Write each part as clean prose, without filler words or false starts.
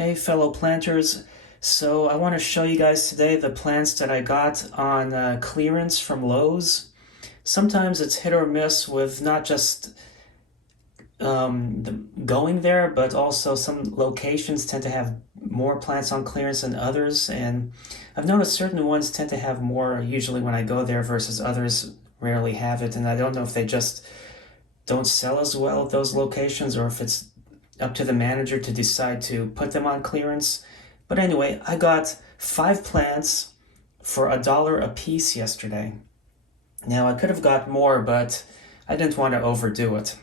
Hey fellow planters, so I want to show you guys today the plants that I got on clearance from Lowe's. Sometimes it's hit or miss with not just going there, but also some locations tend to have more plants on clearance than others, and I've noticed certain ones tend to have more usually when I go there versus others rarely have it, and I don't know if they just don't sell as well at those locations or if it's up to the manager to decide to put them on clearance. But anyway, I got 5 plants for $1 a piece yesterday. Now I could have got more, but I didn't want to overdo it.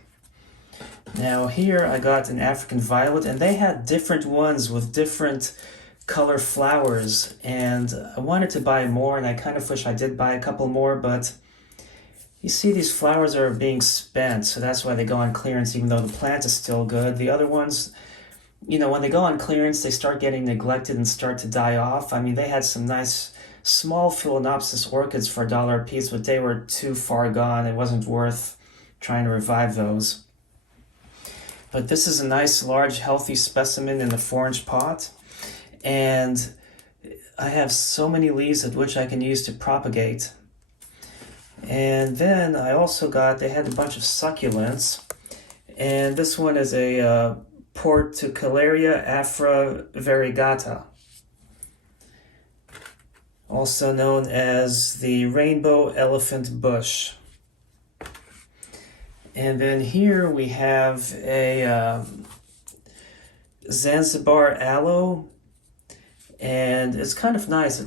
Now here I got an African violet, and they had different ones with different color flowers, and I wanted to buy more, and I kind of wish I did buy a couple more, but you see these flowers are being spent, so that's why they go on clearance even though the plant is still good. The other ones, when they go on clearance, they start getting neglected and start to die off. I mean, they had some nice small Phalaenopsis orchids for $1 a piece, but they were too far gone. It wasn't worth trying to revive those. But this is a nice, large, healthy specimen in the 4-inch pot, and I have so many leaves at which I can use to propagate. And then I also got, they had a bunch of succulents, and this one is a Portulacaria afra Variegata, also known as the rainbow elephant bush. And then here we have a Zanzibar aloe, and it's kind of nice.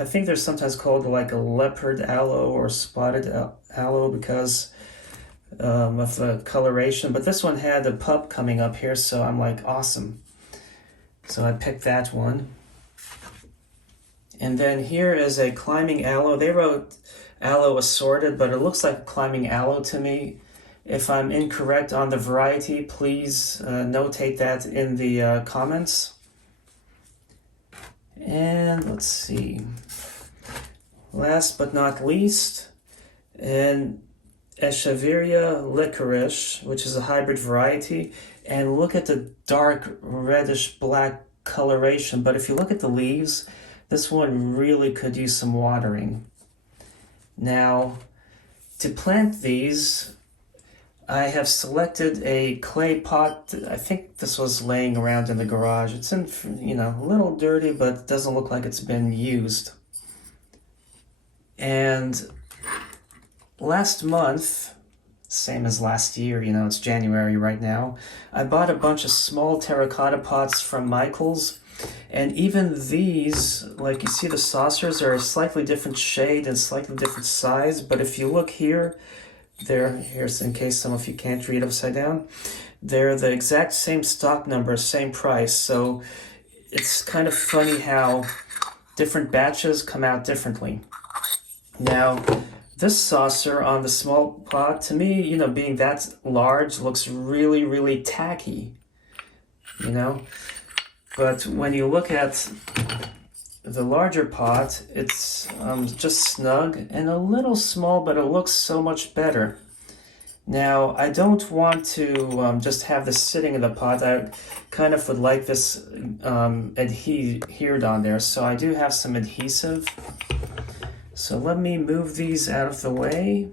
I think they're sometimes called like a leopard aloe or spotted aloe because of the coloration. But this one had a pup coming up here, so I'm like, awesome. So I picked that one. And then here is a climbing aloe. They wrote aloe assorted, but it looks like climbing aloe to me. If I'm incorrect on the variety, please notate that in the comments. And let's see, last but not least, an Echeveria Licorice, which is a hybrid variety. And look at the dark reddish black coloration. But if you look at the leaves, this one really could use some watering. Now, to plant these, I have selected a clay pot. I think this was laying around in the garage. It's in, a little dirty, but it doesn't look like it's been used. And last month, same as last year, it's January right now, I bought a bunch of small terracotta pots from Michael's. And even these, like you see the saucers are a slightly different shade and slightly different size. But if you look here, here's in case some of you can't read upside down, they're the exact same stock number, same price. So it's kind of funny how different batches come out differently. Now, this saucer on the small pot, to me, being that large, looks really, really tacky, But when you look at the larger pot, it's just snug and a little small, but it looks so much better. Now, I don't want to just have this sitting in the pot. I kind of would like this adhered on there, so I do have some adhesive. So let me move these out of the way.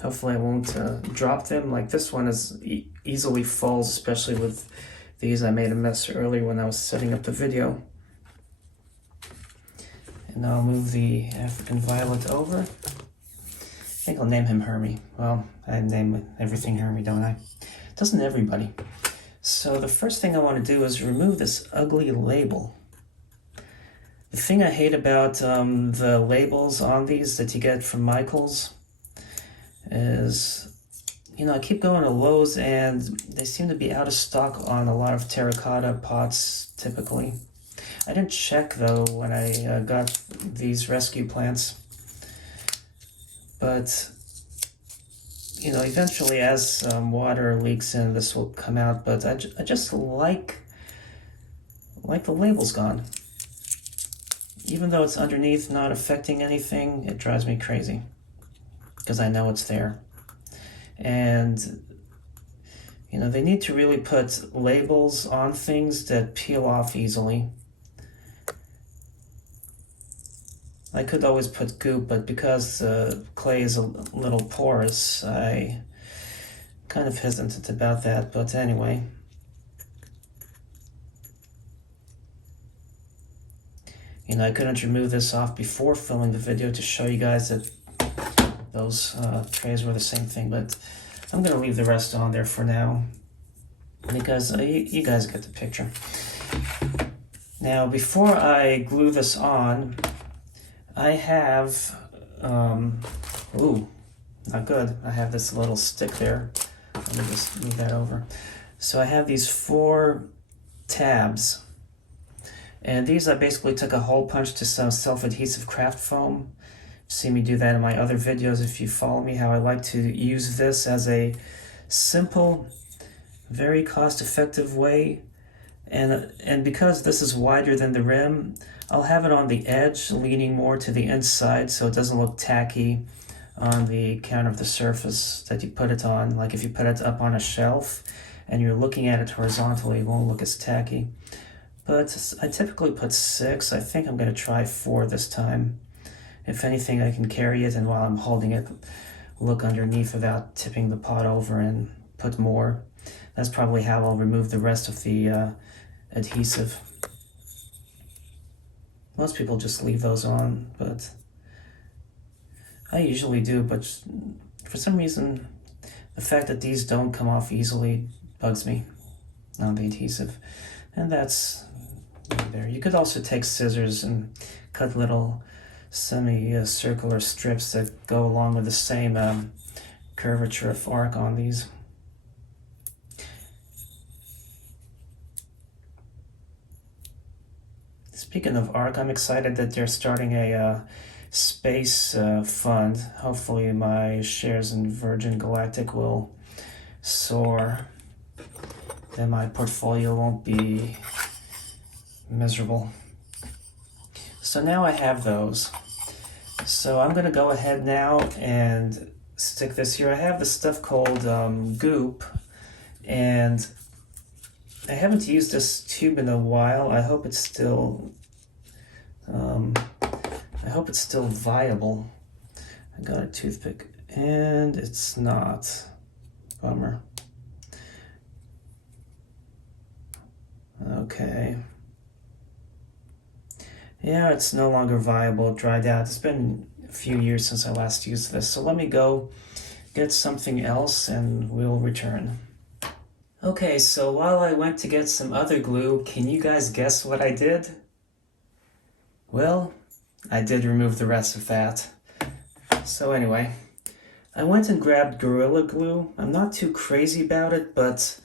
Hopefully I won't drop them. Like this one is easily falls, especially with these. I made a mess earlier when I was setting up the video. And now I'll move the African violet over. I think I'll name him Hermie. Well, I name everything Hermie, don't I? Doesn't everybody? So the first thing I want to do is remove this ugly label. The thing I hate about the labels on these that you get from Michael's is, I keep going to Lowe's and they seem to be out of stock on a lot of terracotta pots typically. I didn't check though when I got these rescue plants, but eventually as water leaks in, this will come out. But I just like the label's gone. Even though it's underneath, not affecting anything, it drives me crazy because I know it's there. And You know, they need to really put labels on things that peel off easily. I could always put goop, but because clay is a little porous, I kind of hesitant about that, but anyway. You know, I couldn't remove this off before filming the video to show you guys that those trays were the same thing, but I'm going to leave the rest on there for now because you guys get the picture. Now, before I glue this on, I have, ooh, not good. I have this little stick there. Let me just move that over. So I have these 4 tabs. And these I basically took a hole punch to some self-adhesive craft foam. You've seen me do that in my other videos if you follow me, how I like to use this as a simple, very cost-effective way. And because this is wider than the rim, I'll have it on the edge, leaning more to the inside so it doesn't look tacky on the counter of the surface that you put it on. Like if you put it up on a shelf and you're looking at it horizontally, it won't look as tacky. But I typically put 6. I think I'm going to try 4 this time. If anything, I can carry it, and while I'm holding it, look underneath without tipping the pot over and put more. That's probably how I'll remove the rest of the adhesive. Most people just leave those on, but I usually do. But for some reason, the fact that these don't come off easily bugs me on the adhesive. And that's there. You could also take scissors and cut little semi-circular strips that go along with the same curvature of arc on these. Speaking of arc, I'm excited that they're starting a space fund. Hopefully my shares in Virgin Galactic will soar. Then my portfolio won't be miserable. So now I have those. So I'm going to go ahead now and stick this here. I have this stuff called goop, and I haven't used this tube in a while. I hope it's still viable. I got a toothpick, and it's not. Bummer. Okay. Yeah, it's no longer viable. It dried out. It's been a few years since I last used this. So let me go get something else and we'll return. Okay, so while I went to get some other glue, can you guys guess what I did? Well, I did remove the rest of that. So anyway, I went and grabbed Gorilla Glue. I'm not too crazy about it, but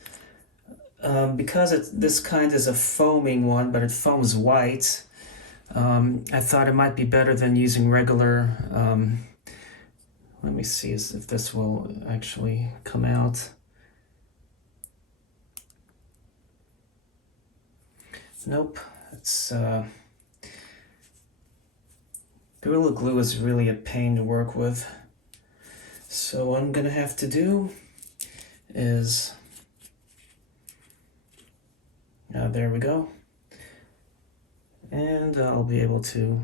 because this kind is a foaming one, but it foams white, I thought it might be better than using regular. Let me see if this will actually come out. Nope, it's Gorilla Glue is really a pain to work with. So what I'm gonna have to do is, there we go. And I'll be able to,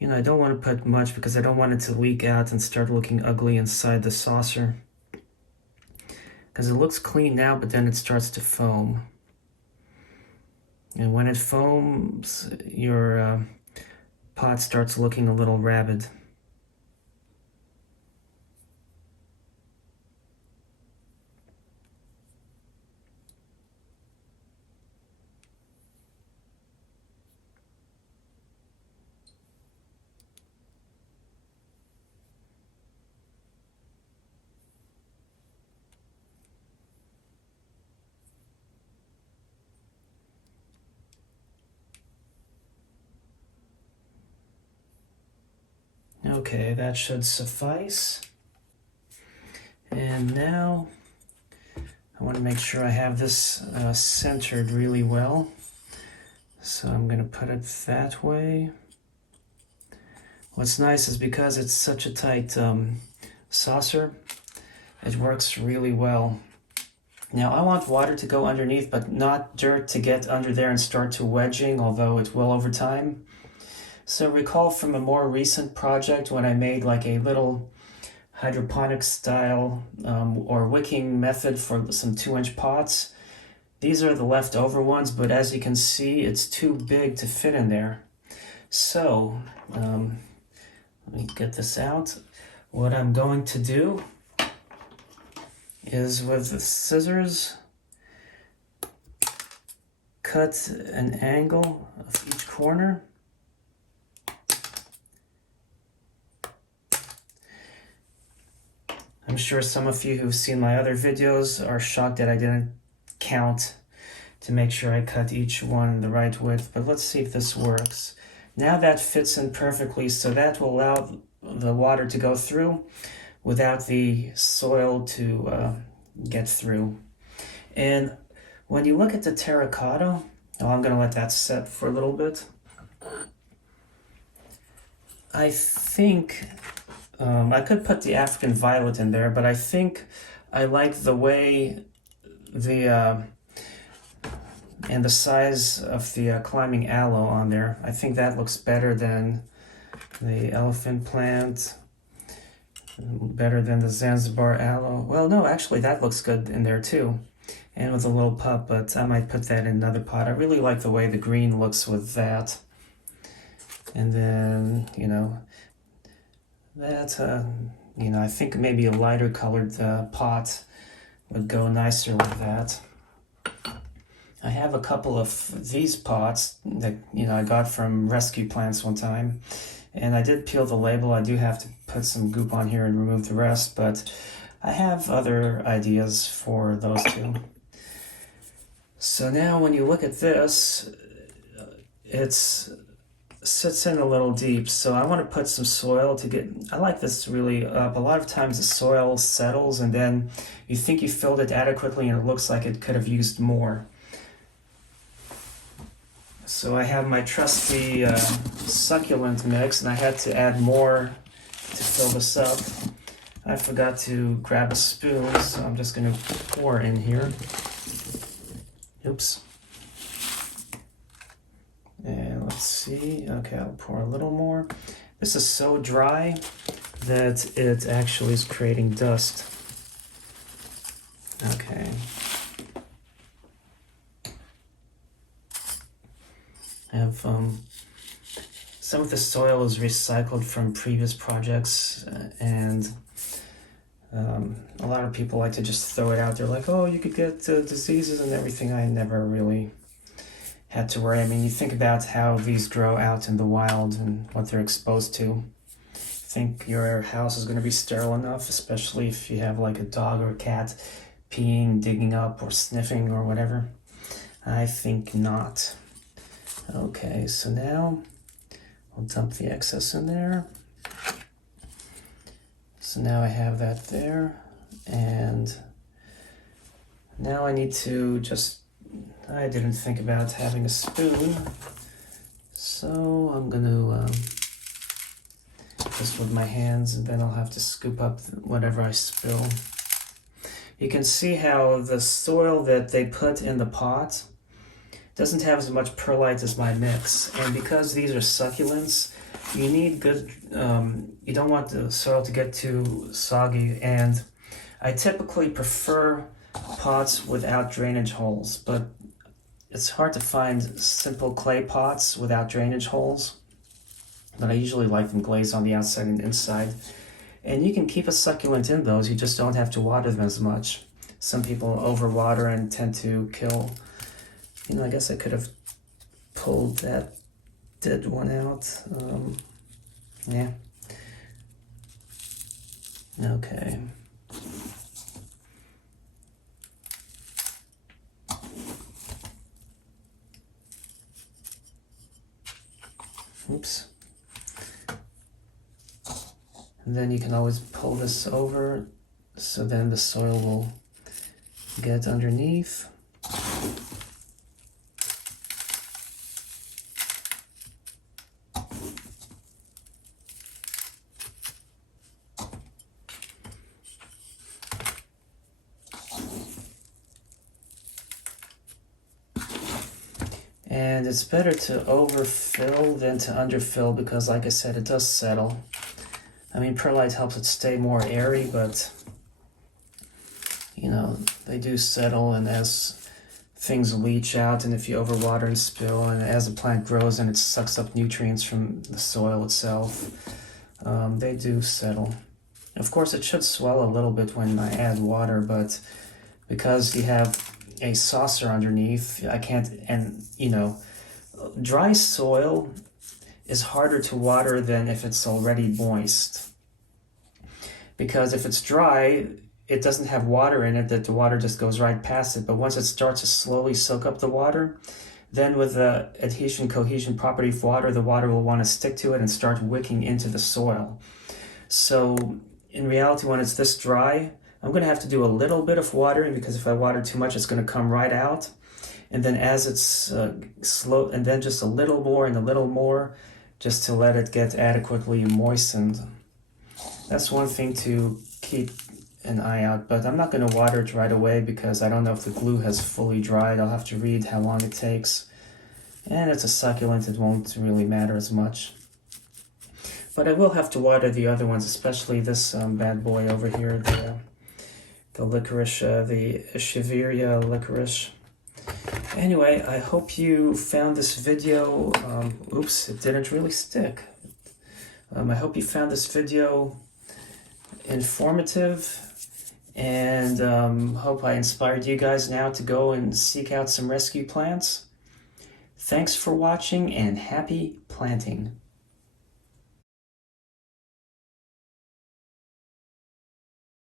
I don't want to put much because I don't want it to leak out and start looking ugly inside the saucer. Because it looks clean now, but then it starts to foam. And when it foams, your pot starts looking a little rabbit. Okay, that should suffice. And now I want to make sure I have this centered really well. So I'm going to put it that way. What's nice is because it's such a tight saucer, It works really well. Now I want water to go underneath, but not dirt to get under there and start to wedging, although it will over time. So recall from a more recent project when I made like a little hydroponic style or wicking method for some 2-inch pots. These are the leftover ones, but as you can see, it's too big to fit in there. So let me get this out. What I'm going to do is with the scissors, cut an angle of each corner. I'm sure some of you who've seen my other videos are shocked that I didn't count to make sure I cut each one the right width, but let's see if this works. Now that fits in perfectly, so that will allow the water to go through without the soil to get through. And when you look at the terracotta, I'm going to let that set for a little bit. I think I could put the African violet in there, but I think I like the way the and the size of the climbing aloe on there. I think that looks better than the elephant plant, better than the Zanzibar aloe. Well, no, actually that looks good in there too, and with a little pup, but I might put that in another pot. I really like the way the green looks with that. And then, that, I think maybe a lighter colored pot would go nicer with that. I have a couple of these pots that, I got from Rescue Plants one time. And I did peel the label. I do have to put some goop on here and remove the rest, but I have other ideas for those two. So now when you look at this, it sits in a little deep. So I want to put some soil to get, I like this really up. A lot of times the soil settles and then you think you filled it adequately and it looks like it could have used more. So I have my trusty succulent mix, and I had to add more to fill this up. I forgot to grab a spoon, so I'm just going to pour in here. Oops. And let's see. Okay, I'll pour a little more. This is so dry that it actually is creating dust. Okay. I have some of the soil is recycled from previous projects, and a lot of people like to just throw it out there like, oh, you could get diseases and everything. I never really had to worry. I mean, you think about how these grow out in the wild and what they're exposed to. Think your house is going to be sterile enough, especially if you have like a dog or a cat peeing, digging up, or sniffing or whatever? I think not. Okay, so now I'll dump the excess in there. So now I have that there, and now I need to just, I didn't think about having a spoon, so I'm gonna just with my hands, and then I'll have to scoop up whatever I spill. You can see how the soil that they put in the pot doesn't have as much perlite as my mix, and because these are succulents, you need good, you don't want the soil to get too soggy, and I typically prefer pots without drainage holes, but it's hard to find simple clay pots without drainage holes, but I usually like them glazed on the outside and inside. And you can keep a succulent in those, you just don't have to water them as much. Some people overwater and tend to kill. I guess I could have pulled that dead one out. Yeah. Okay. Oops. And then you can always pull this over, so then the soil will get underneath. And it's better to overfill than to underfill because, like I said, it does settle. I mean, perlite helps it stay more airy, but, you know, they do settle, and as things leach out, and if you overwater and spill, and as the plant grows and it sucks up nutrients from the soil itself, they do settle. Of course, it should swell a little bit when I add water, but because you have a saucer underneath, I can't, and you know, dry soil is harder to water than if it's already moist. Because if it's dry, it doesn't have water in it, that the water just goes right past it. But once it starts to slowly soak up the water, then with the adhesion cohesion property of water, the water will want to stick to it and start wicking into the soil. So in reality, when it's this dry, I'm going to have to do a little bit of watering, because if I water too much, it's going to come right out. And then as it's slow, and then just a little more and a little more, just to let it get adequately moistened. That's one thing to keep an eye out, but I'm not going to water it right away because I don't know if the glue has fully dried. I'll have to read how long it takes. And it's a succulent, it won't really matter as much. But I will have to water the other ones, especially this bad boy over here, the licorice, the Echeveria Licorice. Anyway, I hope you found this video, oops, it didn't really stick. I hope you found this video informative, and hope I inspired you guys now to go and seek out some rescue plants. Thanks for watching, and happy planting.